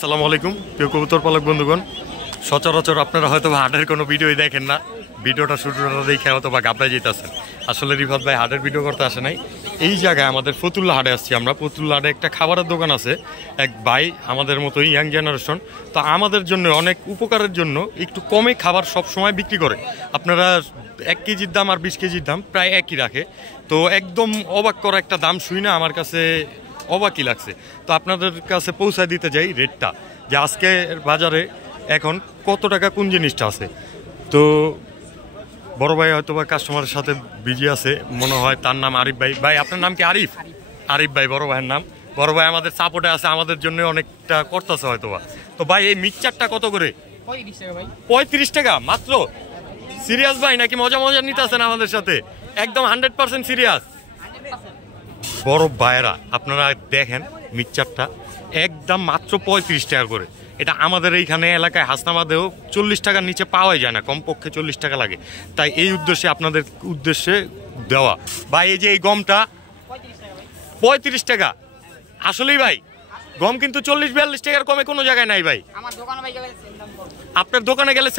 আসসালামু আলাইকুম প্রিয় কবুতর পালক বন্ধুগণ। সচরাচর আপনারা হয়তো হাটের কোনো ভিডিওই দেখেন না, ভিডিওটা শুরুটা দেখে হয়তো বা ঘাবড়ায় যেতেছেন। আসলে রিফাত ভাই হাটের ভিডিও করতে আসে নাই। এই জায়গায় আমাদের ফতুল্লা হাটে আসছি আমরা। ফতুল্লা হাটে একটা খাবারের দোকান আছে, এক ভাই আমাদের মতোই ইয়াং জেনারেশন, তো আমাদের জন্য অনেক উপকারের জন্য একটু কমে খাবার সব সময় বিক্রি করে। আপনারা 1 কেজির দাম আর 20 কেজির দাম প্রায় একই রাখে। তো একদম অবাক করা একটা দাম শুই না, আমার কাছে অবাকই লাগছে। তো আপনাদের কাছে পৌঁছায় দিতে যাই রেটটা, যে আজকে বাজারে এখন কত টাকা কোন জিনিসটা আছে। তো বড় ভাই হয়তো বা কাস্টমারের সাথে বিজি আছে, মনে হয় তার নাম আরিফ ভাই। ভাই আপনার নাম কি? আরিফ। আরিফ ভাই বড় ভাইয়ের নাম। বড় ভাই আমাদের সাপোর্টে আছে, আমাদের জন্য অনেকটা করতেছে হয়তো বা। তো ভাই এই মিক্সচারটা কত করে? 35 টাকা মাত্র? সিরিয়াস ভাই নাকি মজা মজা নিতে আছেন আমাদের সাথে? একদম 100% সিরিয়াস বড় ভাইয়েরা। আপনারা দেখেন মিক্সচারটা একদম মাত্র 35 টাকা করে। এটা আমাদের এইখানে এলাকায় হাসনাবাদেও 40 টাকার নিচে পাওয়াই যায় না, কমপক্ষে 40 টাকা লাগে। তাই এই উদ্দেশ্যে আপনাদের উদ্দেশ্যে দেওয়া। ভাই এই যে এই গমটা 35 টাকা, আসলেই ভাই গম কিন্তু 40-42 টাকার কমে কোনো জায়গায় নাই ভাই। আপনার দোকানে গেলে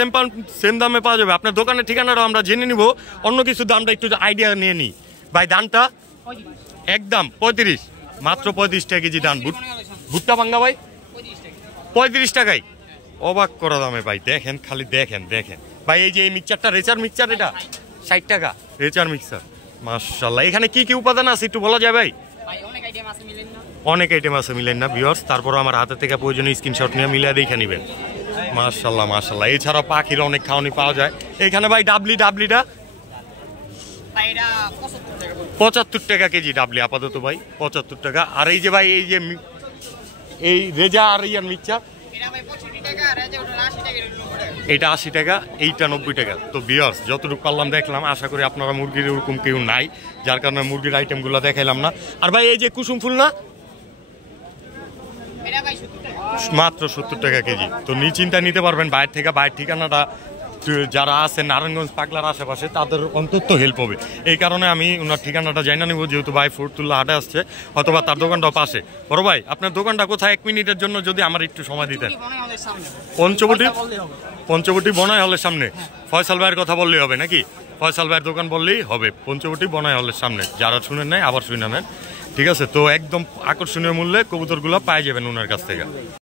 সেম দামে পাওয়া যাবে। আপনার দোকানের ঠিকানাটা আমরা জেনে নিব, অন্য কিছু দামটা একটু আইডিয়া নিয়ে নিই। ভাই দামটা একদম 35, মাত্র 35 টাকা কেজি দাম। ভুট্টা ভাঙ্গা ভাই 35 টাকায়, অবাক করা দামে ভাই। দেখেন খালি দেখেন দেখেন ভাই। এই যে এই মিক্সচারটা রেচার মিক্সচার, এটা 60 টাকা রেচার মিক্সচার। মাশাআল্লাহ, এখানে কি কি উপাদান আছে একটু বলা যায় ভাই? অনেক আইটেম আছে, মিলেন না ভিউয়ার্স। তারপর আমার হাতে থেকে প্রয়োজনীয় স্ক্রিনশট নিয়ে মিলিয়ে দেখে নেবেন। মাশাআল্লাহ মাশাআল্লাহ। এছাড়াও পাখির অনেক খাওয়ানি পাওয়া যায় এখানে ভাই। ডাবলিটা 75 টাকা কেজি ডাবলি আপাতত ভাই, 75 টাকা। আর এই যে ভাই এই যে এই রেজা আর ইয়ার মিক্সচার, এটা 80 টাকা, এইটা 90 টাকা। তো ভিউয়ার্স যতটুকু পারলাম দেখলাম, আশা করি আপনারা মুরগির ওরকম কেউ নাই, যার কারণে মুরগির আইটেমগুলো দেখাইলাম না। আর ভাই এই যে কুসুম ফুল না, মাত্র 70 টাকা কেজি। তো নিশ্চিন্তা নিতে পারবেন বাইরে থেকে। বাইরের ঠিকানাটা যারা আছে নারায়ণগঞ্জ পাগলার আশেপাশে তাদের অন্তত হেল্প হবে। এই কারণে আমি ওনার ঠিকানাটা জানা নিব, যেহেতু ভাই ফতুল্লা হাটে আসছে, অথবা তার দোকানটাও পাশে। বড় ভাই আপনার দোকানটা কোথায়? 1 মিনিটের জন্য যদি আমার একটু সময় দিতেন। পঞ্চবটি বনাই হলের সামনে। ফয়সাল ভাইয়ের কথা বললেই হবে নাকি? ফয়সাল ভাইয়ের দোকান বললেই হবে, পঞ্চবটি বনাই হলের সামনে। যারা শুনেন নাই আবার শুনে নেন, ঠিক আছে? তো একদম আকর্ষণীয় মূল্যে কবুতরগুলো পাই যাবেন ওনার কাছ থেকে।